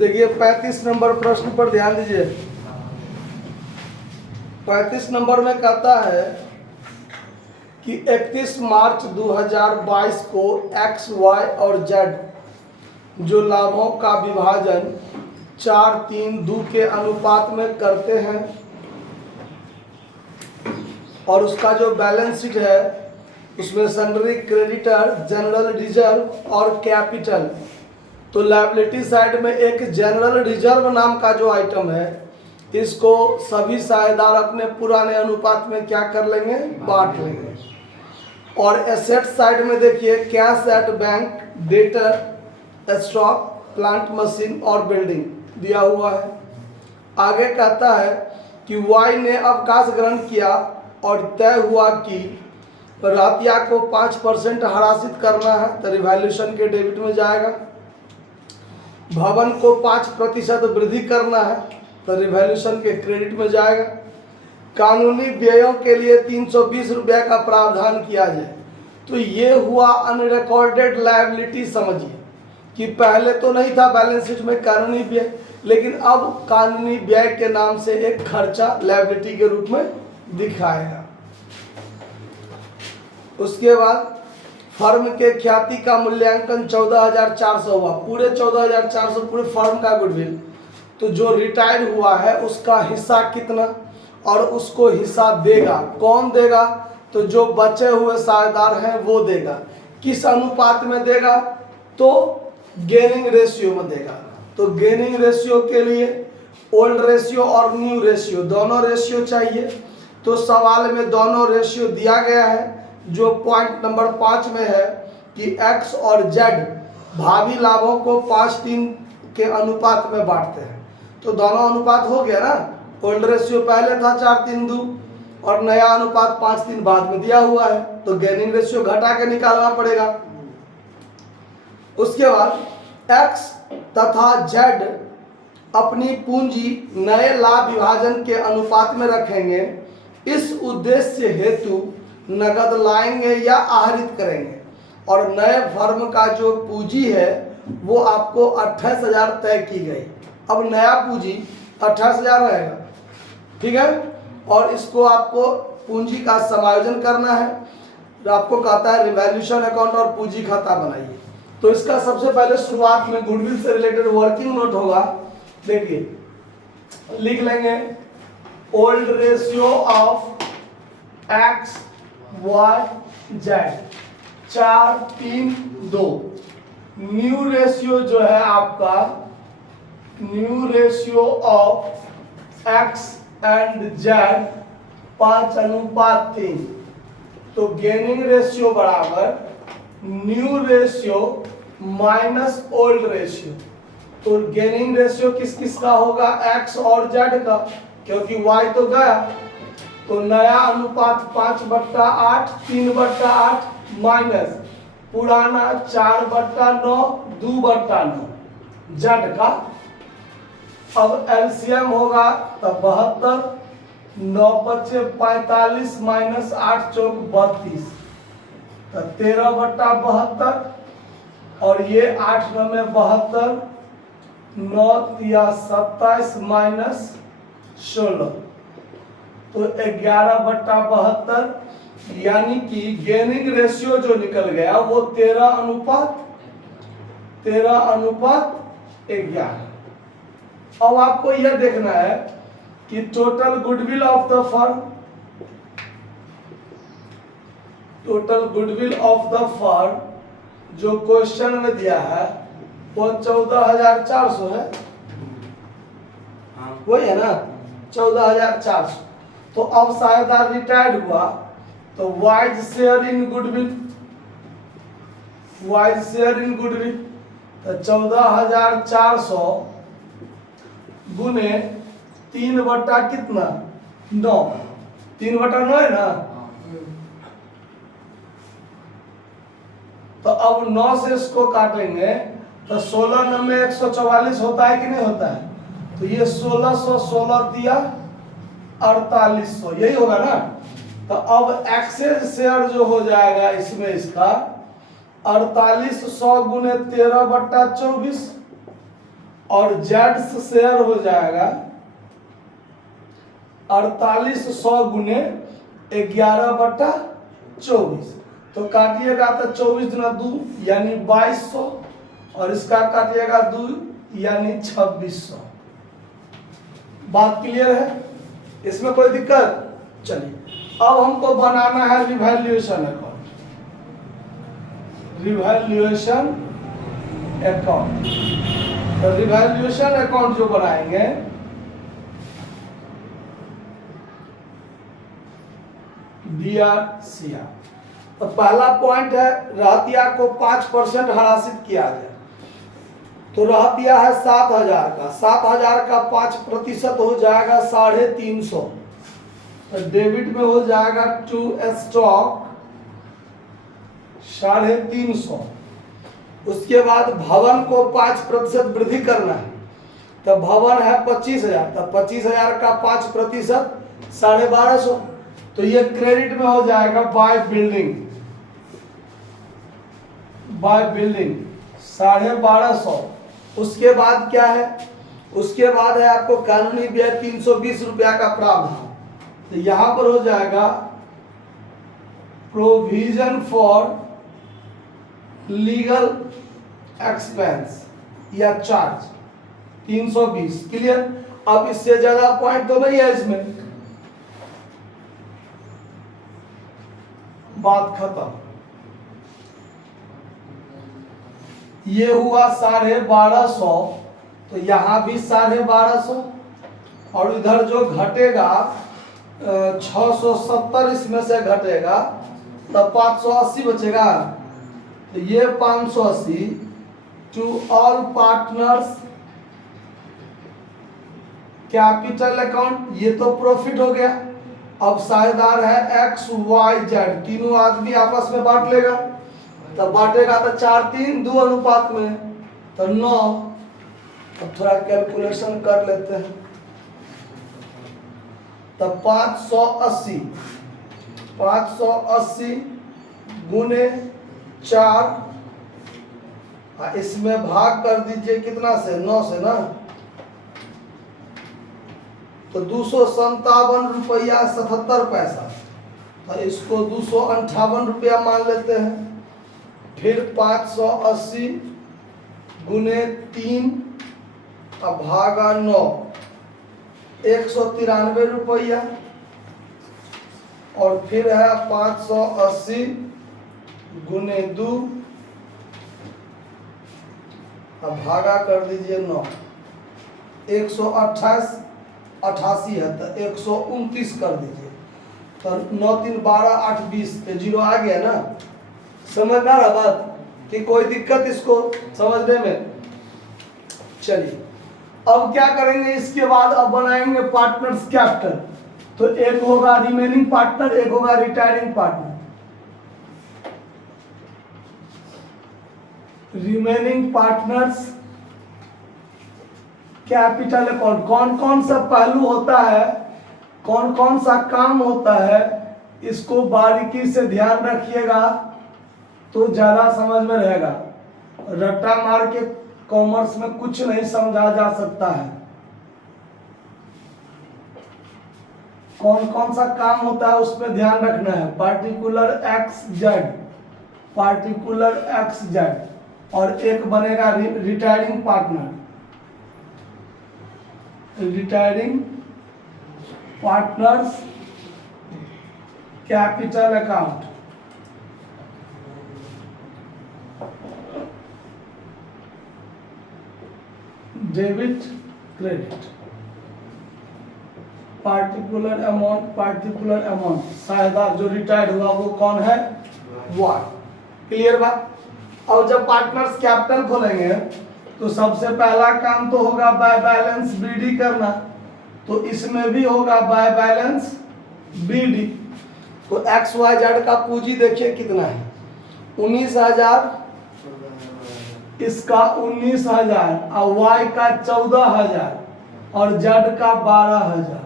देखिए 35 नंबर प्रश्न पर ध्यान दीजिए। 35 नंबर में कहता है कि 31 मार्च 2022 को एक्स, वाई और जेड जो लाभों का विभाजन 4-3-2 के अनुपात में करते हैं और उसका जो बैलेंस शीट है उसमें सन्ड्री क्रेडिटर, जनरल रिजर्व और कैपिटल। तो लायबिलिटी साइड में एक जनरल रिजर्व नाम का जो आइटम है इसको सभी साझेदार अपने पुराने अनुपात में क्या कर लेंगे, बांट लेंगे। और एसेट साइड में देखिए cash at bank, debtor, stock, plant, machine और बिल्डिंग दिया हुआ है। आगे कहता है कि वाई ने अवकाश ग्रहण किया और तय हुआ कि रातिया को 5% हरासित करना है तो रिवैल्यूएशन के डेबिट में जाएगा। भवन को 5% वृद्धि करना है तो रिवैल्यूएशन के क्रेडिट में जाएगा। कानूनी व्ययों के लिए 320 रुपये का प्रावधान किया जाए। तो ये हुआ अनरिकॉर्डेड लायबिलिटी। समझिए कि पहले तो नहीं था बैलेंस शीट में कानूनी व्यय, लेकिन अब कानूनी व्यय के नाम से एक खर्चा लायबिलिटी के रूप में दिखाएगा। उसके बाद फर्म के ख्याति का मूल्यांकन 14,400 हुआ। पूरे 14,400 पूरे फर्म का गुडविल। तो जो रिटायर्ड हुआ है उसका हिस्सा कितना और उसको हिस्सा देगा कौन देगा, तो जो बचे हुए साझेदार हैं वो देगा। किस अनुपात में देगा, तो गेनिंग रेशियो में देगा। तो गेनिंग रेशियो के लिए ओल्ड रेशियो और न्यू रेशियो दोनों रेशियो चाहिए। तो सवाल में दोनों रेशियो दिया गया है। जो पॉइंट नंबर 5 में है कि एक्स और जेड भावी लाभों को 5-3 के अनुपात में बांटते हैं। तो दोनों अनुपात हो गया ना। ओल्ड रेशियो पहले था 4-3-2 और नया अनुपात 5-3 बाद में दिया हुआ है। तो गेनिंग रेशियो घटा के निकालना पड़ेगा। उसके बाद एक्स तथा जेड अपनी पूंजी नए लाभ विभाजन के अनुपात में रखेंगे। इस उद्देश्य हेतु नगद लाएंगे या आहरित करेंगे। और नए फर्म का जो पूंजी है वो आपको 28,000 तय की गई। अब नया पूंजी 28,000 रहेगा, ठीक है। और इसको आपको पूंजी का समायोजन करना है। तो आपको कहता है रिवैल्यूएशन अकाउंट और पूंजी खाता बनाइए। तो इसका सबसे पहले शुरुआत में गुडविल से रिलेटेड वर्किंग नोट होगा। देखिए लिख लेंगे old ratio of X, Y, Z 4-3-2। New ratio जो है आपका new ratio of X and Z 5:3। तो गेनिंग रेशियो बराबर new ratio minus old ratio. तो गेनिंग रेशियो किस किस का होगा, एक्स और जेड का, क्योंकि वाई तो गया। तो नया अनुपात 5/8, 3/8 माइनस पुराना 4/9, 2/9 जेड का। अब एलसीएम होगा तो 72, 9×5 = 45 माइनस 8×4 = 32, तो 13/72। और ये 8×9 = 72, 9×3 = 27 माइनस 16, तो 11/72। यानी कि गेनिंग रेशियो जो निकल गया वो 13:11। अब आपको यह देखना है कि total goodwill of the firm, total goodwill of the firm जो क्वेश्चन में दिया है वो 14,400 है। वही है ना 14,400। तो अब साझेदार रिटायर्ड हुआ तो wise share in goodwill, wise share in goodwill तो 14,400 गुने 3 कितना 9, 3/9 है ना। तो अब 9 से इसको काटेंगे तो 16 में 144 होता है कि नहीं होता है। तो ये 1600, 16 दिया 4800, यही होगा ना। तो अब एक्सेस शेयर जो हो जाएगा इसमें इसका 4800 गुने 13/24 और जेड शेयर हो जाएगा 4800 गुने 11/24। तो काटिएगा तो 24 गुना 2 यानी 2200 और इसका काटिएगा 2 यानी 2600। बात क्लियर है, इसमें कोई दिक्कत? चलिए अब हमको बनाना है रिवैल्यूएशन अकाउंट। रिवैल्यूएशन अकाउंट, तो रिवैल्यूएशन अकाउंट जो बनाएंगे DRCR, तो पहला पॉइंट है रहतिया को 5% हरासित किया जाए। तो रहतिया है 7000 का, 7000 का 5% हो जाएगा 350। तो डेबिट में हो जाएगा टू स्टॉक 350। उसके बाद भवन को 5% वृद्धि करना है, तो भवन है 25,000, तो 25,000 का 5% 1250। तो ये क्रेडिट में हो जाएगा बाय बिल्डिंग 1250। उसके बाद क्या है? उसके बाद है आपको कानूनी व्यय 320 रुपया का प्रावधान। तो यहां पर हो जाएगा प्रोविजन फॉर लीगल एक्सपेंस या चार्ज 320। क्लियर? अब इससे ज्यादा पॉइंट तो नहीं है इसमें, बात खत्म। ये हुआ 1250, तो यहां भी 1250 और इधर जो घटेगा 670 इसमें से घटेगा तब 580 बचेगा। तो ये 580 to all partners capital account, ये तो प्रॉफिट हो गया। अब साझेदार है XYZ, तीनों आदमी आपस में बांट लेगा। तब बांटेगा तो 4:3 अनुपात में, तो 9। अब थोड़ा कैलकुलेशन कर लेते हैं। तब 580 गुने 4, इसमें भाग कर दीजिए कितना से? 9 से ना। तो 257 रुपया 77 पैसा, तो इसको 258 रुपया मान लेते हैं। फिर 580 गुने 3 भागा 9, 193 रुपया। और फिर है 580 गुने 2 भागा कर दीजिए 9, 188 है तो 129 कर दीजिए। तो 9 3 12 8 20 पे 0 आ गया ना। समझ आ रहा बात कि कोई दिक्कत इसको समझने में? चलिए अब क्या करेंगे इसके बाद? अब बनाएंगे पार्टनर्स कैपिटल। तो एक होगा रिमेनिंग पार्टनर, एक होगा retiring partner. Remaining partners capital account, कौन कौन सा पहलू होता है, कौन कौन सा काम होता है, इसको बारीकी से ध्यान रखिएगा तो ज्यादा समझ में रहेगा। रट्टा मार के कॉमर्स में कुछ नहीं समझा जा सकता है। कौन कौन सा काम होता है उस पर ध्यान रखना है। पार्टिकुलर XZ, और एक बनेगा retiring partner, retiring partners capital account. Debit credit, particular amount, साझेदार जो रिटायर्ड हुआ वो कौन है? वाई। क्लियर बात? और जब पार्टनर्स कैपिटल खोलेंगे तो सबसे पहला काम तो होगा बाय बैलेंस BD करना। तो इसमें भी होगा बाय बैलेंस BD। तो XYZ का पूंजी देखिए कितना है? 19,000, इसका 19,000 और Y का 14,000 और Z का 12,000।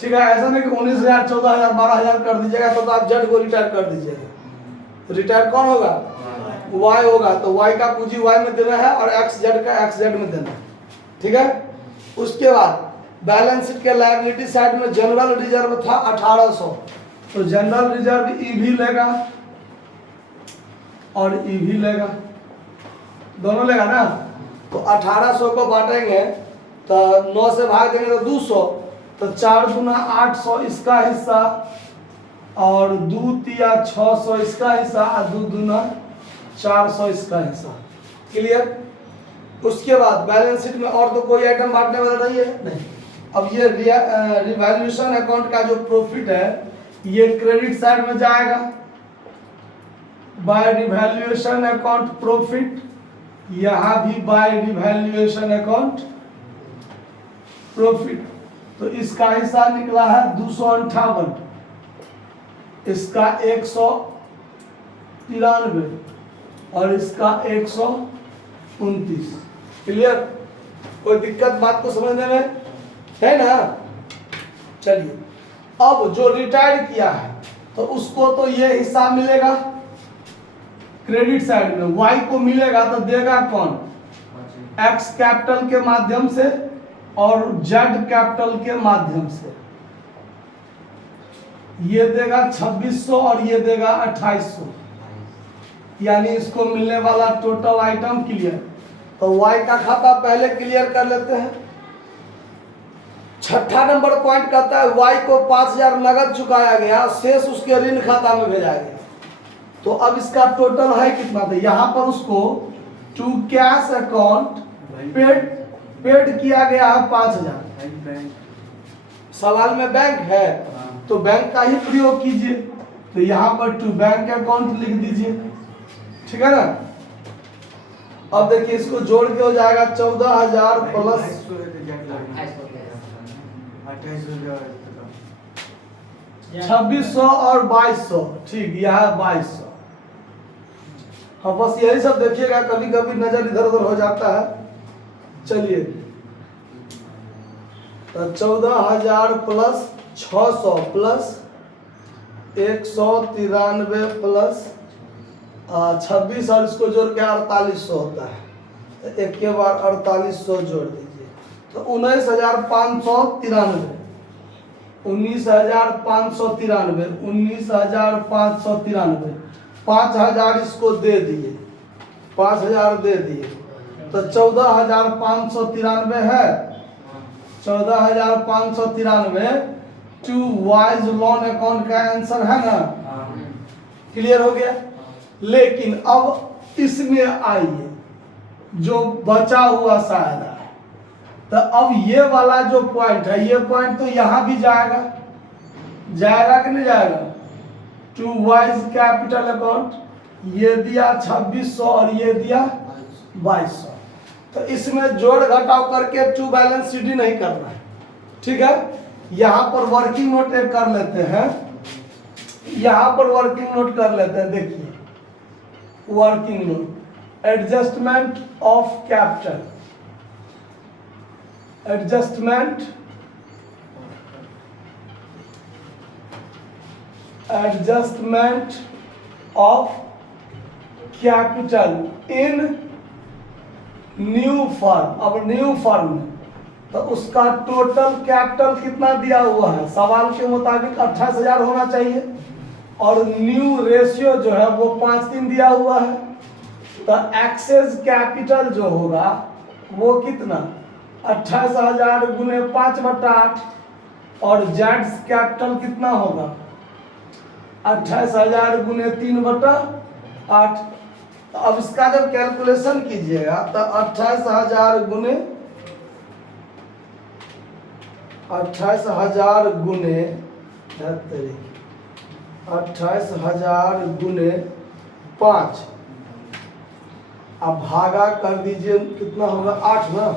ठीक है, ऐसा नहीं कि 19,000 14,000 12,000 कर दीजिएगा तो आप Z को रिटायर कर दीजिएगा। रिटायर कौन होगा? Y होगा। तो Y का पूंजी Y में देना है और XZ का XZ में देना है। ठीक है। उसके बाद बैलेंस शीट के लायबिलिटी साइड में जनरल रिजर्व था 1800, तो जनरल रिजर्व ई भी लेगा और ई भी लेगा, दोनों लेगा ना। तो 1800 को बांटेंगे तो 9 से भाग देंगे तो 200, तो 4 गुना 800 इसका हिस्सा और 2 तिया 600 इसका हिस्सा और 2 दूना 400 इसका हिस्सा। क्लियर। उसके बाद बैलेंस शीट में और तो कोई आइटम बांटने वाला नहीं है, नहीं। अब ये रिवैल्यूएशन अकाउंट का जो प्रॉफिट है ये क्रेडिट साइड में जाएगा, बाय रिवैल्यूएशन अकाउंट प्रॉफिट, यहां भी बाय रिवैल्यूएशन अकाउंट प्रॉफिट। तो इसका हिस्सा निकला है 258, इसका 193 और इसका 129। क्लियर। कोई दिक्कत बात को समझने में है ना। चलिए, अब जो रिटायर किया है तो उसको तो ये हिस्सा मिलेगा क्रेडिट साइड में, वाई को मिलेगा तो देगा कौन, एक्स कैपिटल के माध्यम से और जेड कैपिटल के माध्यम से। ये देगा 2600 और ये देगा 2800, यानी इसको मिलने वाला टोटल आइटम क्लियर। तो वाई का खाता पहले क्लियर कर लेते हैं। छठा नंबर पॉइंट कहता है वाई को 5000 नगद चुकाया गया, शेष उसके ऋण खाता में भेजा गया। तो अब इसका टोटल है कितना, था यहाँ पर उसको टू कैश अकाउंट पेड किया गया है 5000। सवाल में बैंक है तो बैंक का ही प्रयोग कीजिए, तो यहाँ पर टू बैंक अकाउंट लिख दीजिए, ठीक है ना। अब देखिए इसको जोड़ के हो जाएगा 14000 प्लस 2600 और 2200, ठीक, यह है 2200। हाँ, बस यही सब देखिएगा, कभी कभी नजर इधर उधर हो जाता है। चलिए, तो 14000 प्लस 600 प्लस 193 प्लस 26 और इसको जोड़ के 4800 होता है, तो एक के बार 4800 जोड़ दीजिए तो 19593, 19593, 19593, 5000 इसको दे दिए, 5000 दे दिए तो 14593 है। 14593 टू वाइज लोन अकाउंट का आंसर है ना। क्लियर हो गया। लेकिन अब इसमें आइए जो बचा हुआ शायद है, तो अब ये वाला जो पॉइंट है, ये पॉइंट तो यहां भी जाएगा, जाएगा कि नहीं जाएगा। टू वाइज कैपिटल अकाउंट, ये दिया 2600 और ये दिया 2200, तो इसमें जोड़ घटाव करके टू बैलेंस शीट नहीं करना है, ठीक है। यहां पर वर्किंग नोट एक कर लेते हैं, यहां पर वर्किंग नोट कर लेते हैं। देखिए working note, adjustment of capital, adjustment of capital in new firm. अब न्यू फर्म तो उसका टोटल कैपिटल कितना दिया हुआ है, सवाल के मुताबिक 28,000 होना चाहिए और न्यू रेशियो जो है वो 5-3 दिया हुआ है। तो एक्सेस कैपिटल जो होगा वो कितना, 28,000 गुने 5/8 और जेड्स कैपिटल कितना होगा 28,000 गुने 3/8। तो अब इसका जब कैलकुलेशन कीजिएगा तो 28,000 गुने 28,000 गुने 28,000 गुने 5, अब भागा कर दीजिए कितना होगा 8 ना,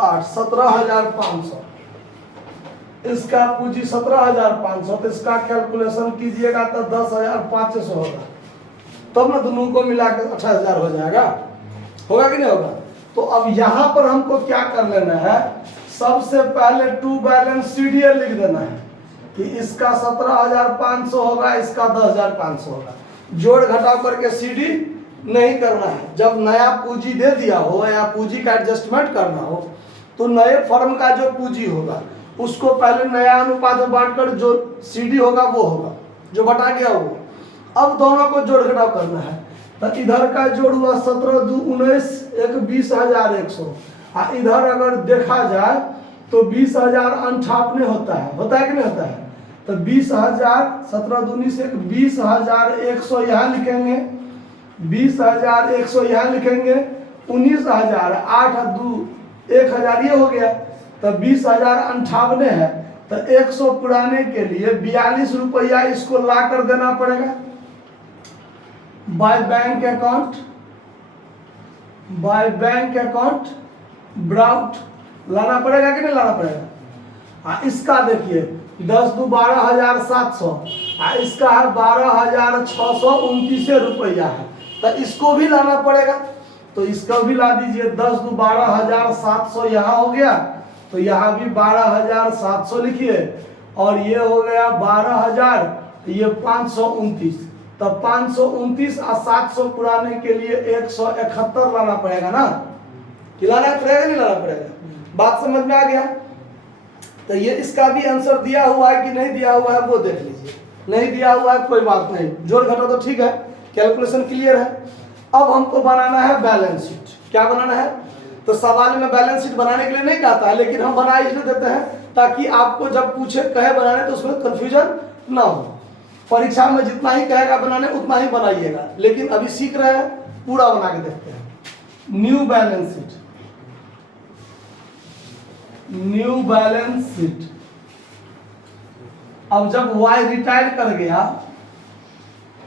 8 17,500, इसका पूंजी 17,500, तो इसका कैलकुलेशन कीजिएगा तो 10,500 होगा, तब ना दोनों को मिला के 28,000 हो जाएगा, होगा कि नहीं होगा। तो अब यहां पर हमको क्या कर लेना है, सबसे पहले टू बैलेंस शीट लिख देना है कि इसका 17,500 होगा, इसका 10,500 होगा, जोड़ घटाव करके सीडी नहीं करना है। जब नया पूंजी दे दिया हो या पूंजी का एडजस्टमेंट करना हो तो नए फर्म का जो पूंजी होगा उसको पहले नया अनुपात में बांटकर जो सीडी होगा वो होगा, जो बटा गया वो। अब दोनों को जोड़ घटाव करना है। तो इधर का जोड़ हुआ 17 दू 19 एक 20,100। इधर अगर देखा जाए तो 20,058 होता है कि नहीं होता है। तो 20,000 17 दूनी से 20,100 यहाँ लिखेंगे, 20,100 यहाँ लिखेंगे, 19,000 8 दू 1,000 ये हो गया। तो 20,058 है। तो 100 पुराने के लिए 42 रुपया इसको ला कर देना पड़ेगा बाय बैंक अकाउंट ब्राउट लाना पड़ेगा कि नहीं लाना पड़ेगा। इसका देखिए 10 दू 12,700, इसका है 12,629 रुपया है। तो इसको भी लाना पड़ेगा। तो इसको भी ला दीजिए। 10 दू 12,700 यहाँ हो गया, तो यहाँ भी 12,700 लिखिए, और ये हो गया 12,000, ये 529। तब 529 और 700 पुराने के लिए 171 लाना पड़ेगा ना, कि लाना पड़ेगा नहीं लाना पड़ेगा। बात समझ में आ गया। तो ये इसका भी आंसर दिया हुआ है कि नहीं दिया हुआ है वो देख लीजिए। नहीं दिया हुआ है कोई बात नहीं, जोड़ घटाव तो ठीक है, कैलकुलेशन क्लियर है। अब हमको बनाना है बैलेंस शीट। क्या बनाना है? तो सवाल में बैलेंस शीट बनाने के लिए नहीं कहता है, लेकिन हम बना इसलिए देते हैं ताकि आपको जब पूछे कहे बनाने तो उसमें कंफ्यूजन ना हो। परीक्षा में जितना ही कहेगा बनाने उतना ही बनाइएगा, लेकिन अभी सीख रहे हैं, पूरा बना के देखते हैं। New balance sheet. अब जब वाई रिटायर कर गया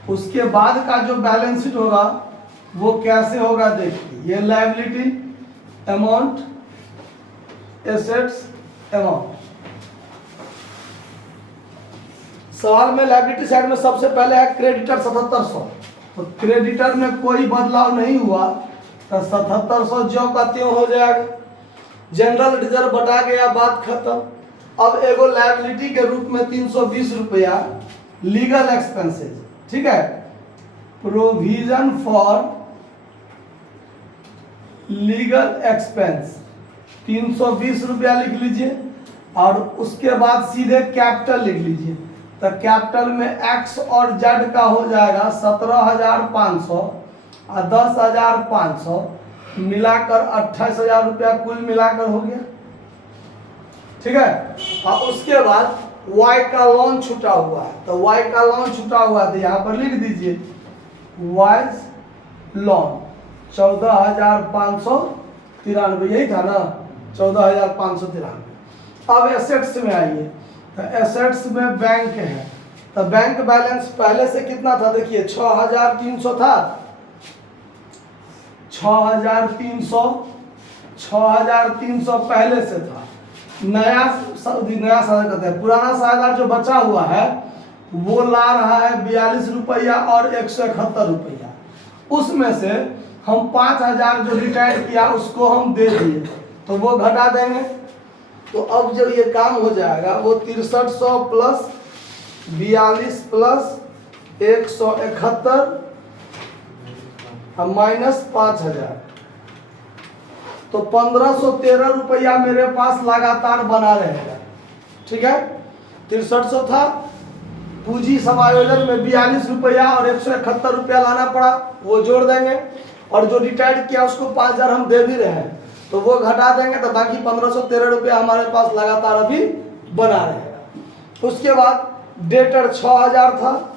उसके बाद का जो बैलेंस शीट होगा वो कैसे होगा देखिए। ये लायबिलिटी अमाउंट, एसेट्स अमाउंट। सवाल में लायबिलिटी साइड में सबसे पहले है क्रेडिटर 7700। तो क्रेडिटर में कोई बदलाव नहीं हुआ तो 7700 ज्यों का त्यों हो जाएगा। जनरल रिजर्व बटा गया, बात खत्म। अब एगो लायबिलिटी के रूप में 320 रुपया लीगल एक्सपेंसेस, ठीक है, प्रोविजन फॉर लीगल एक्सपेंस 320 रुपया लिख लीजिए, और उसके बाद सीधे कैपिटल लिख लीजिए। तो कैपिटल में एक्स और जेड का हो जाएगा 17,500 और 10,500 मिलाकर 28,000 रुपया कुल मिलाकर हो गया, ठीक है। और उसके बाद वाई का लोन छूटा हुआ है। तो वाई का लोन छूटा हुआ है तो यहाँ पर लिख दीजिए वाइज लोन 14,593, यही था ना, 14,593। अब एसेट्स में आइए। तो एसेट्स में बैंक है। तो बैंक बैलेंस पहले से कितना था देखिए, 6,300 था। 6,300 पहले से था। नया साझेदार कहते हैं, पुराना साझेदार जो बचा हुआ है वो ला रहा है 42 रुपया और 171 रुपया। उसमें से हम 5,000 जो रिटायर किया उसको हम दे दिए, तो वो घटा देंगे। तो अब जब ये काम हो जाएगा वो 6300 प्लस 42 प्लस 171 माइनस 5,000, तो 1,513 रुपया मेरे पास लगातार बना रहेगा, ठीक है। 6300 था, पूंजी समायोजन में 42 रुपया और 171 रुपया लाना पड़ा, वो जोड़ देंगे, और जो रिटायर्ड किया उसको 5,000 हम दे भी रहे हैं तो वो घटा देंगे, तो बाकी 1,513 रुपया हमारे पास लगातार अभी बना रहेगा। उसके बाद डेटर 6,000 था,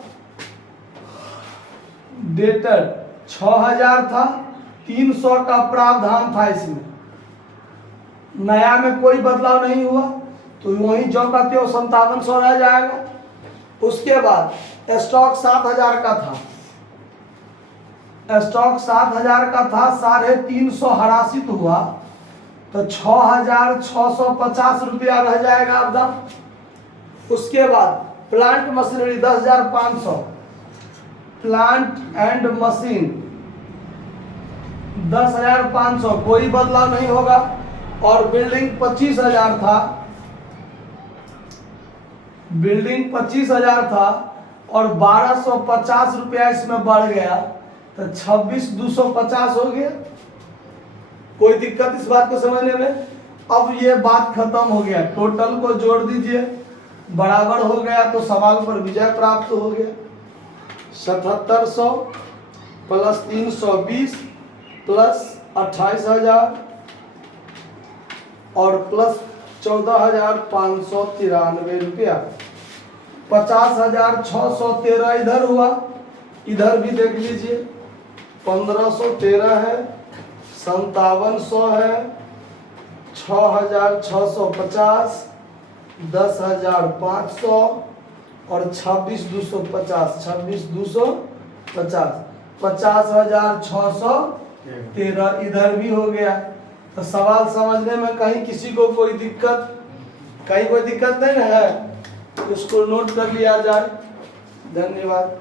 डेटर 6,000 था, 300 का प्रावधान था इसमें, नया में कोई बदलाव नहीं हुआ, तो वही जो का त्यों 5700 रह जाएगा। उसके बाद स्टॉक 7,000 का था, स्टॉक 7,000 का था, 350 हरासित हुआ, तो 6,650 रुपया रह जाएगा आपका। उसके बाद plant machinery 10,500, plant and machine 10,500, कोई बदलाव नहीं होगा। और बिल्डिंग 25,000 था, बिल्डिंग 25,000 था और 1,250 रुपया इसमें बढ़ गया, तो 26,250 हो गया। कोई दिक्कत इस बात को समझने में? अब ये बात खत्म हो गया, टोटल को जोड़ दीजिए, बराबर हो गया तो सवाल पर विजय प्राप्त हो गया। 7700 प्लस 320 प्लस 28,000 और प्लस 14,593 रुपया। 50,613 इधर हुआ, इधर भी देख लीजिए 1513 है, 5700 है, 6,650, 10,500 और 26,250, 26,250, 50,613 इधर भी हो गया। तो सवाल समझने में कहीं किसी को कोई दिक्कत, कहीं कोई दिक्कत नहीं है? उसको नोट कर लिया जाए। धन्यवाद।